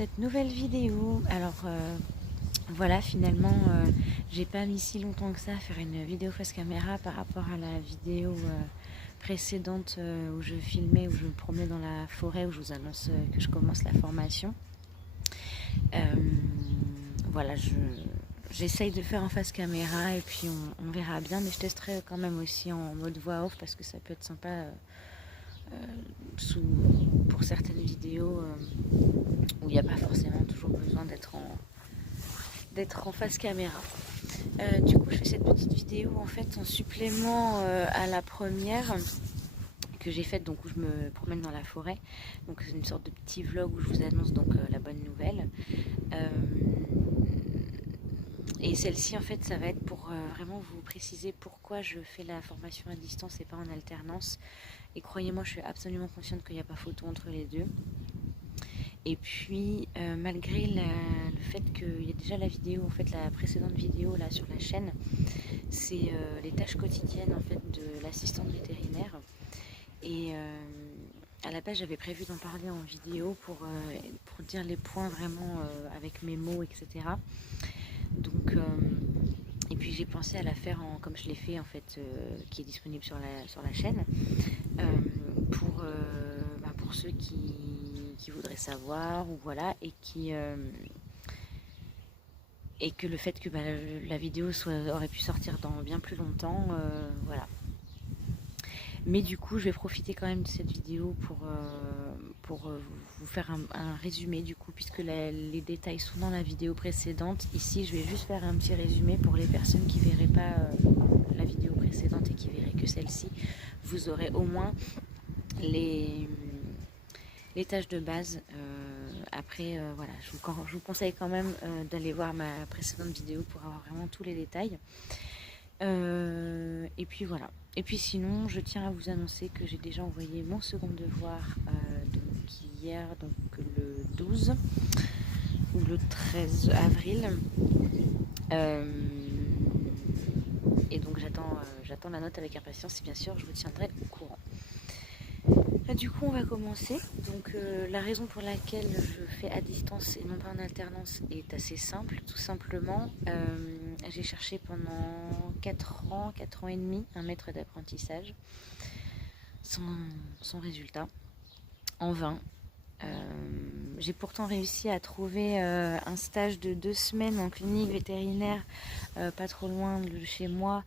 cette nouvelle vidéo. Alors voilà, finalement j'ai pas mis si longtemps que ça à faire une vidéo face caméra par rapport à la vidéo précédente où je filmais, où je me promenais dans la forêt, où je vous annonce que je commence la formation. Voilà, j'essaye de faire en face caméra et puis on verra bien, mais je testerai quand même aussi en mode voix off parce que ça peut être sympa pour certaines vidéos où il n'y a pas forcément toujours besoin d'être en face caméra. Du coup, je fais cette petite vidéo en fait en supplément à la première que j'ai faite, donc où je me promène dans la forêt. Donc c'est une sorte de petit vlog où je vous annonce donc la bonne nouvelle. Et celle-ci en fait ça va être pour vraiment vous préciser pourquoi je fais la formation à distance et pas en alternance. Et croyez-moi, je suis absolument consciente qu'il n'y a pas photo entre les deux. Et puis malgré le fait qu'il y a déjà la vidéo, en fait la précédente vidéo là sur la chaîne, c'est les tâches quotidiennes en fait de l'assistante vétérinaire. Et à la base j'avais prévu d'en parler en vidéo pour dire les points vraiment avec mes mots, etc. Donc et puis j'ai pensé à la faire comme je l'ai fait en fait, qui est disponible sur la chaîne, pour ceux qui voudraient savoir, ou voilà, et que le fait que la vidéo aurait pu sortir dans bien plus longtemps, voilà. Mais du coup, je vais profiter quand même de cette vidéo pour vous faire un résumé du coup, puisque les détails sont dans la vidéo précédente. Ici, je vais juste faire un petit résumé pour les personnes qui ne verraient pas la vidéo précédente et qui verraient que celle-ci. Vous aurez au moins les tâches de base. Après, voilà, je vous conseille quand même d'aller voir ma précédente vidéo pour avoir vraiment tous les détails. Et puis voilà. Et puis sinon, je tiens à vous annoncer que j'ai déjà envoyé mon second devoir donc hier, donc le 12 ou le 13 avril. Et donc j'attends la note avec impatience et bien sûr je vous tiendrai au courant. Du coup on va commencer. Donc la raison pour laquelle je fais à distance et non pas en alternance est assez simple. Tout simplement, j'ai cherché pendant 4 ans et demi un maître d'apprentissage sans résultat, en vain. J'ai pourtant réussi à trouver un stage de 2 semaines en clinique vétérinaire, pas trop loin de chez moi,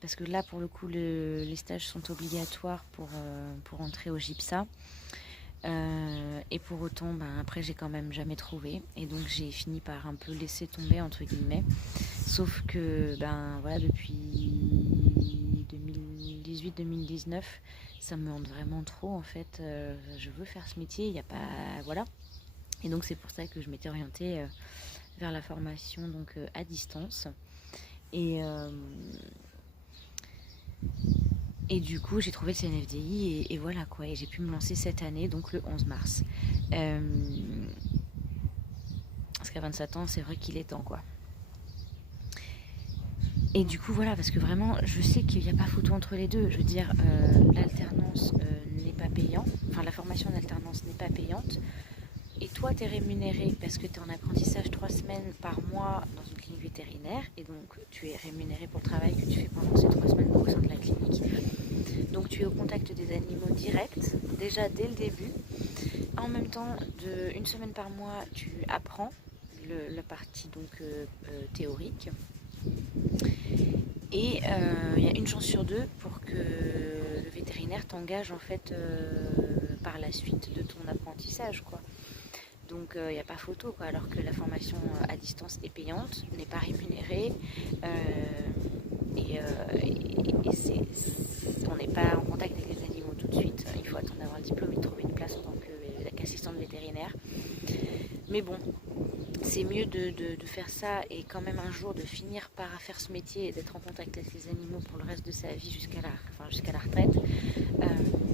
parce que là pour le coup les stages sont obligatoires pour entrer au GIPSA, et pour autant après j'ai quand même jamais trouvé, et donc j'ai fini par un peu laisser tomber entre guillemets, sauf que voilà, depuis 2018-2019 ça me hante vraiment trop en fait. Je veux faire ce métier, il n'y a pas, voilà, et donc c'est pour ça que je m'étais orientée vers la formation donc à distance. Et du coup, j'ai trouvé le CNFDI et voilà quoi. Et j'ai pu me lancer cette année, donc le 11 mars. Parce qu'à 27 ans, c'est vrai qu'il est temps quoi. Et du coup, voilà, parce que vraiment, je sais qu'il n'y a pas photo entre les deux. Je veux dire, l'alternance n'est pas payante. Enfin, la formation en alternance n'est pas payante. Et toi, tu es rémunéré parce que tu es en apprentissage 3 semaines par mois dans une clinique vétérinaire. Et donc, tu es rémunéré pour le travail que tu fais pendant ces 3 semaines au sein de la clinique. Donc, tu es au contact des animaux direct, déjà dès le début. En même temps, une semaine par mois, tu apprends la partie donc, théorique. Et il y a une chance sur 2 pour que le vétérinaire t'engage en fait par la suite de ton apprentissage quoi. Donc il n'y a pas photo quoi, alors que la formation à distance est payante, n'est pas rémunérée, et on n'est pas en contact avec les animaux tout de suite. Il faut attendre d'avoir le diplôme et trouver une place en tant qu'assistante vétérinaire. Mais bon, c'est mieux de faire ça et quand même un jour de finir par faire ce métier et d'être en contact avec les animaux pour le reste de sa vie jusqu'à la retraite,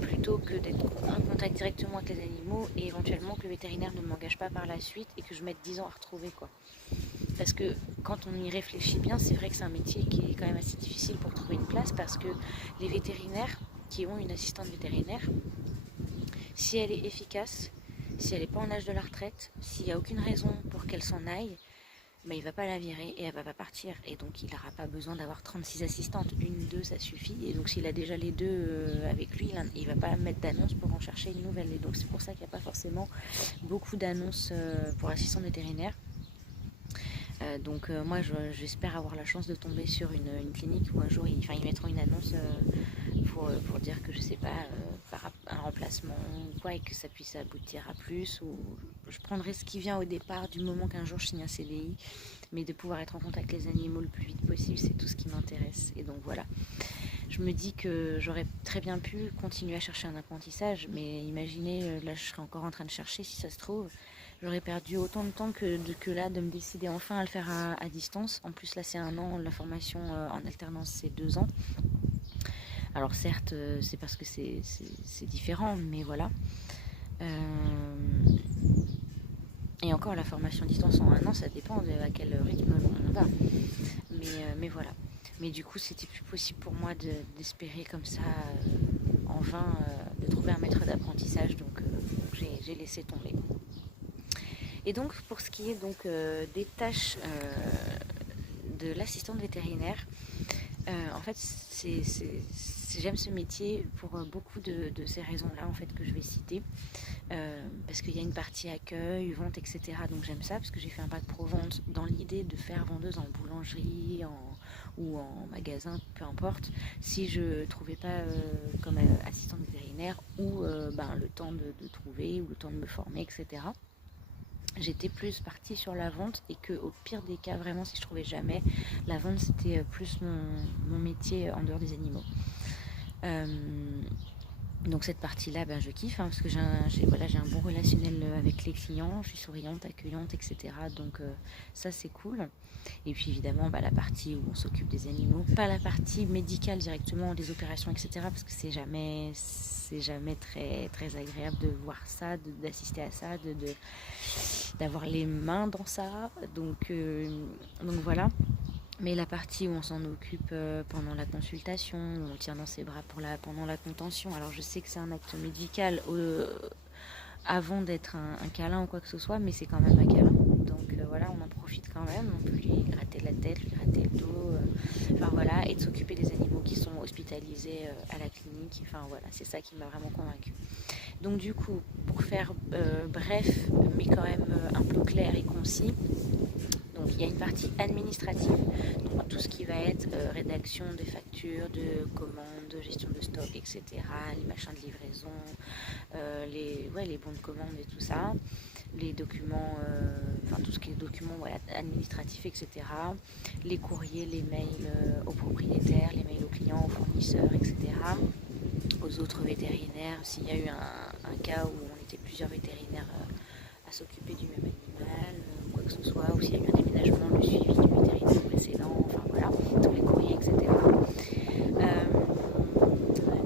plutôt que d'être en contact directement avec les animaux et éventuellement que le vétérinaire ne m'engage pas par la suite et que je mette 10 ans à retrouver quoi. Parce que quand on y réfléchit bien, c'est vrai que c'est un métier qui est quand même assez difficile pour trouver une place, parce que les vétérinaires qui ont une assistante vétérinaire, si elle est efficace, Si elle n'est pas en âge de la retraite, s'il n'y a aucune raison pour qu'elle s'en aille, bah, il ne va pas la virer et elle va pas partir. Et donc il n'aura pas besoin d'avoir 36 assistantes. Une, deux, ça suffit. Et donc s'il a déjà les deux avec lui, il ne va pas mettre d'annonce pour en chercher une nouvelle. Et donc c'est pour ça qu'il n'y a pas forcément beaucoup d'annonces pour assistante vétérinaire. Moi j'espère avoir la chance de tomber sur une clinique où un jour ils mettront une annonce pour dire que je sais pas par un remplacement ou quoi, et que ça puisse aboutir à plus, ou je prendrai ce qui vient au départ du moment qu'un jour je signe un CDI, mais de pouvoir être en contact avec les animaux le plus vite possible, c'est tout ce qui m'intéresse. Et donc voilà, je me dis que j'aurais très bien pu continuer à chercher un apprentissage, mais imaginez, là je serais encore en train de chercher, si ça se trouve j'aurais perdu autant de temps que là de me décider enfin à le faire à distance. En plus là c'est 1 an, la formation en alternance c'est 2 ans. Alors certes c'est parce que c'est différent, mais voilà. Et encore la formation à distance en 1 an, ça dépend à quel rythme on va. Mais voilà. Mais du coup c'était plus possible pour moi d'espérer comme ça en vain de trouver un maître d'apprentissage, donc j'ai laissé tomber. Et donc pour ce qui est donc des tâches de l'assistante vétérinaire, en fait j'aime ce métier pour beaucoup de ces raisons-là en fait que je vais citer. Parce qu'il y a une partie accueil, vente, etc. Donc j'aime ça parce que j'ai fait un bac pro vente dans l'idée de faire vendeuse en boulangerie ou en magasin, peu importe, si je trouvais pas comme assistante vétérinaire ou le temps de trouver ou le temps de me former, etc. J'étais plus partie sur la vente, et que au pire des cas, vraiment si je trouvais jamais, la vente c'était plus mon métier en dehors des animaux. Donc cette partie-là, je kiffe parce que j'ai un bon relationnel avec les clients, je suis souriante, accueillante, etc. Donc ça c'est cool. Et puis évidemment la partie où on s'occupe des animaux, pas la partie médicale directement, des opérations, etc. Parce que c'est jamais très, très agréable de voir ça, d'assister à ça, d'avoir les mains dans ça. Donc voilà. Mais la partie où on s'en occupe pendant la consultation, où on tient dans ses bras pendant la contention, alors je sais que c'est un acte médical avant d'être un câlin ou quoi que ce soit, mais c'est quand même un câlin. Donc voilà, on en profite quand même, on peut lui gratter la tête, lui gratter le dos, et de s'occuper des animaux qui sont hospitalisés à la clinique. Enfin voilà, c'est ça qui m'a vraiment convaincue. Donc du coup, pour faire bref, mais quand même un peu clair et concis, donc il y a une partie administrative, donc tout ce qui va être rédaction des factures, de commandes, gestion de stock, etc., les machins de livraison, les bons de commande et tout ça, les documents, tout ce qui est documents administratifs, etc., les courriers, les mails aux propriétaires, les mails aux clients, aux fournisseurs, etc., aux autres vétérinaires, s'il y a eu un cas où on était plusieurs vétérinaires à s'occuper du même animal, quoi que ce soit, ou s'il y a eu un déménagement, le suivi du vétérinaire précédent, tous les courriers, etc.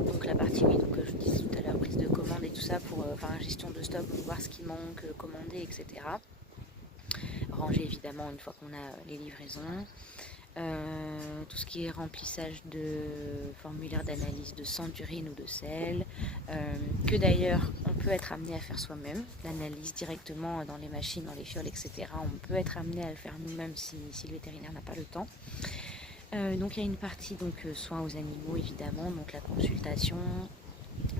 Donc la partie, oui, donc je disais tout à l'heure, prise de commande et tout ça, pour gestion de stock, voir ce qui manque, commander, etc. Ranger évidemment une fois qu'on a les livraisons. Tout ce qui est remplissage de formulaires d'analyse de sang, d'urine ou de sel, que d'ailleurs on peut être amené à faire soi-même, l'analyse directement dans les machines, dans les fioles, etc. On peut être amené à le faire nous-mêmes si le vétérinaire n'a pas le temps. Donc il y a une partie soins aux animaux évidemment, donc la consultation,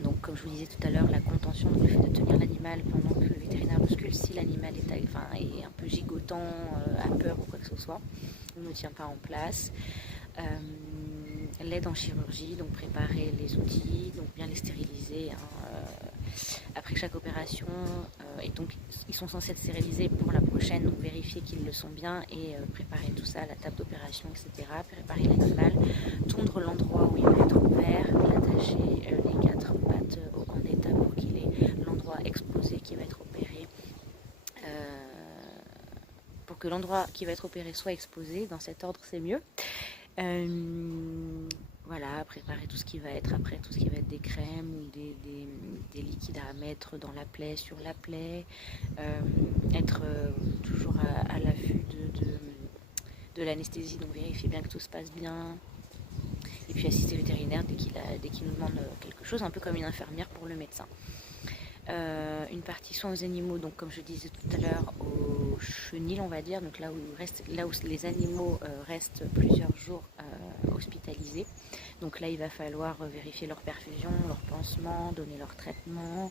donc comme je vous disais tout à l'heure, la contention, donc le fait de tenir l'animal pendant que le vétérinaire bouscule, si l'animal est un peu gigotant, a peur ou quoi que ce soit, on ne tient pas en place. L'aide en chirurgie, donc préparer les outils, donc bien les stériliser après chaque opération, et donc ils sont censés être stérilisés pour la prochaine, donc vérifier qu'ils le sont bien et préparer tout ça, la table d'opération, etc. Préparer l'animal, tondre l'endroit où il va être ouvert, l'attacher les 4 pattes au bon état pour qu'il ait l'endroit exposé qui va être opéré. Pour que l'endroit qui va être opéré soit exposé, dans cet ordre c'est mieux. Préparer tout ce qui va être après, tout ce qui va être des crèmes ou des liquides à mettre dans la plaie, sur la plaie, être toujours à l'affût de l'anesthésie, donc vérifier bien que tout se passe bien, et puis assister le vétérinaire dès qu'il nous demande quelque chose, un peu comme une infirmière pour le médecin. une partie soins aux animaux, donc comme je disais tout à l'heure, au chenil on va dire, donc là où les animaux restent plusieurs jours hospitalisés. Donc là il va falloir vérifier leur perfusion, leur pansement, donner leur traitement,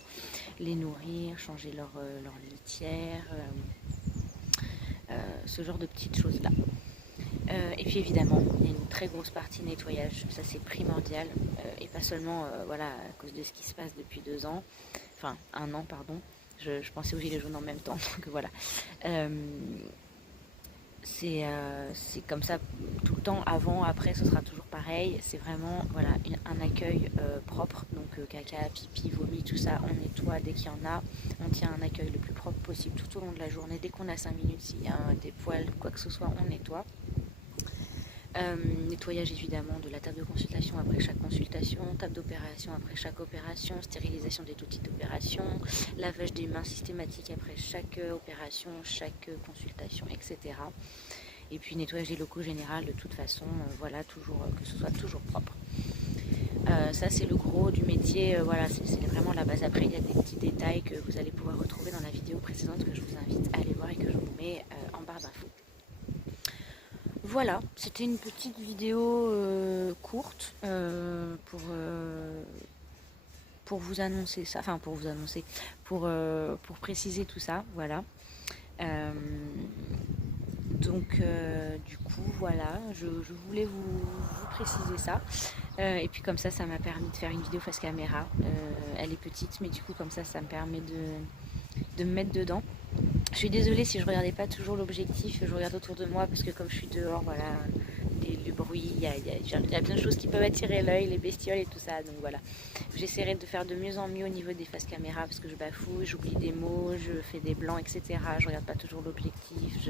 les nourrir, changer leur litière, ce genre de petites choses là. Et puis évidemment, il y a une très grosse partie nettoyage, ça c'est primordial, et pas seulement voilà, à cause de ce qui se passe depuis 2 ans, enfin 1 an pardon, je pensais aux gilets jaunes en même temps, donc voilà. C'est comme ça tout le temps, avant, après, ce sera toujours pareil. C'est vraiment voilà, un accueil propre, donc caca, pipi, vomi, tout ça, on nettoie dès qu'il y en a. On tient un accueil le plus propre possible tout au long de la journée. Dès qu'on a 5 minutes, s'il y a des poils, quoi que ce soit, on nettoie. Nettoyage évidemment de la table de consultation après chaque consultation, table d'opération après chaque opération, stérilisation des outils d'opération, lavage des mains systématique après chaque opération, chaque consultation, etc. Et puis nettoyage des locaux général de toute façon, voilà, toujours, que ce soit toujours propre. Ça c'est le gros du métier, voilà, c'est vraiment la base. Après il y a des petits détails que vous allez pouvoir retrouver dans la vidéo précédente que je vous invite à aller voir et que je vous mets en barre d'infos. Voilà, c'était une petite vidéo courte pour vous annoncer ça, enfin pour vous annoncer, pour préciser tout ça, voilà. Donc du coup voilà, je voulais vous préciser ça. Et puis comme ça m'a permis de faire une vidéo face caméra. Elle est petite mais du coup comme ça me permet de me mettre dedans. Je suis désolée si je regardais pas toujours l'objectif, je regarde autour de moi parce que comme je suis dehors, voilà, le bruit, il y a plein de choses qui peuvent attirer l'œil, les bestioles et tout ça, donc voilà. J'essaierai de faire de mieux en mieux au niveau des faces caméra parce que je bafouille, j'oublie des mots, je fais des blancs, etc. Je regarde pas toujours l'objectif,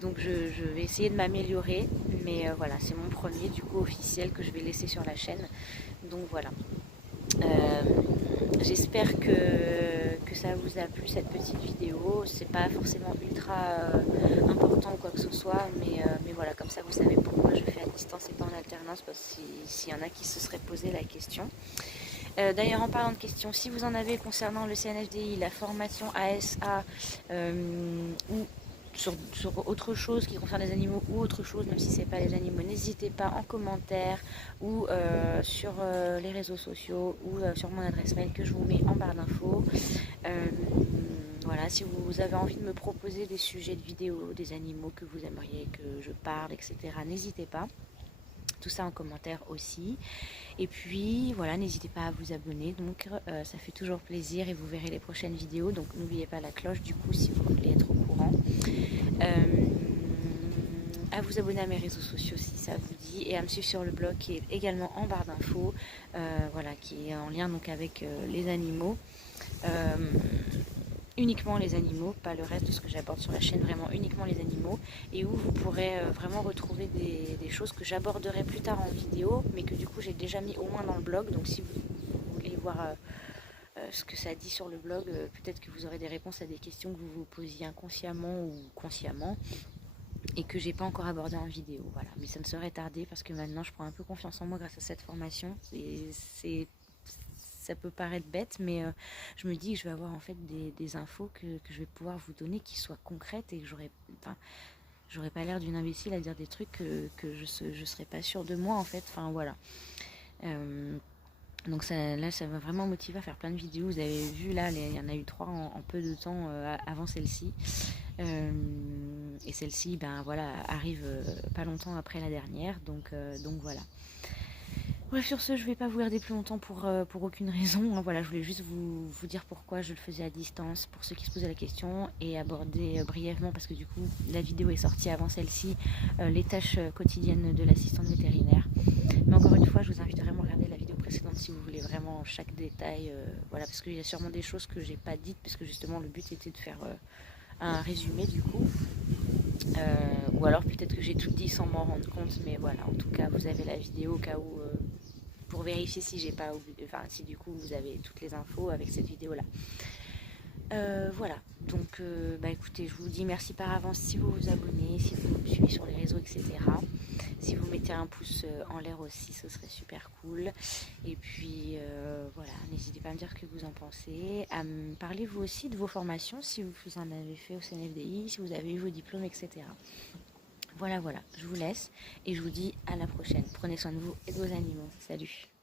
donc je vais essayer de m'améliorer, mais voilà, c'est mon premier du coup officiel que je vais laisser sur la chaîne, donc voilà. J'espère que ça vous a plu cette petite vidéo. C'est pas forcément ultra important ou quoi que ce soit, mais voilà, comme ça vous savez pourquoi je fais à distance et pas en alternance, parce que s'il y en a qui se seraient posé la question. D'ailleurs, en parlant de questions, si vous en avez concernant le CNFDI, la formation ASA ou sur autre chose qui concerne les animaux ou autre chose, même si c'est pas les animaux, n'hésitez pas en commentaire ou sur les réseaux sociaux ou sur mon adresse mail que je vous mets en barre d'infos. Voilà, si vous avez envie de me proposer des sujets de vidéos, des animaux que vous aimeriez que je parle, etc., n'hésitez pas. Tout ça en commentaire aussi. Et puis voilà, n'hésitez pas à vous abonner, donc ça fait toujours plaisir et vous verrez les prochaines vidéos. Donc n'oubliez pas la cloche du coup si vous voulez être au courant. À vous abonner à mes réseaux sociaux si ça vous dit, et à me suivre sur le blog qui est également en barre d'infos, voilà, qui est en lien donc avec les animaux. Uniquement les animaux, pas le reste de ce que j'aborde sur la chaîne, vraiment uniquement les animaux, et où vous pourrez vraiment retrouver des choses que j'aborderai plus tard en vidéo, mais que du coup j'ai déjà mis au moins dans le blog. Donc si vous voulez voir ce que ça dit sur le blog, peut-être que vous aurez des réponses à des questions que vous vous posiez inconsciemment ou consciemment et que j'ai pas encore abordé en vidéo, voilà. Mais ça ne saurait tarder parce que maintenant je prends un peu confiance en moi grâce à cette formation. Ça peut paraître bête, mais je me dis que je vais avoir en fait des infos que je vais pouvoir vous donner qui soient concrètes et que j'aurais pas l'air d'une imbécile à dire des trucs que je serais pas sûre de moi en fait, enfin voilà. Donc là ça m'a vraiment motivé à faire plein de vidéos. Vous avez vu là, il y en a eu 3 en peu de temps avant celle-ci. Et celle-ci ben voilà, arrive pas longtemps après la dernière, donc voilà. Bref, sur ce, je ne vais pas vous garder plus longtemps pour aucune raison. Voilà, je voulais juste vous dire pourquoi je le faisais à distance, pour ceux qui se posaient la question, et aborder brièvement, parce que du coup, la vidéo est sortie avant celle-ci, les tâches quotidiennes de l'assistante vétérinaire. Mais encore une fois, je vous invite vraiment à regarder la vidéo précédente si vous voulez vraiment chaque détail. Voilà, parce qu'il y a sûrement des choses que j'ai pas dites, parce que justement, le but était de faire un résumé du coup. Ou alors peut-être que j'ai tout dit sans m'en rendre compte, mais voilà, en tout cas, vous avez la vidéo au cas où... pour vérifier si j'ai pas oublié, enfin si du coup vous avez toutes les infos avec cette vidéo là. Voilà, donc bah écoutez, je vous dis merci par avance si vous vous abonnez, si vous me suivez sur les réseaux, etc. Si vous mettez un pouce en l'air aussi, ce serait super cool. Et puis voilà, n'hésitez pas à me dire ce que vous en pensez. À me parler vous aussi de vos formations, si vous en avez fait au CNFDI, si vous avez eu vos diplômes, etc. Voilà, je vous laisse et je vous dis à la prochaine. Prenez soin de vous et de vos animaux. Salut!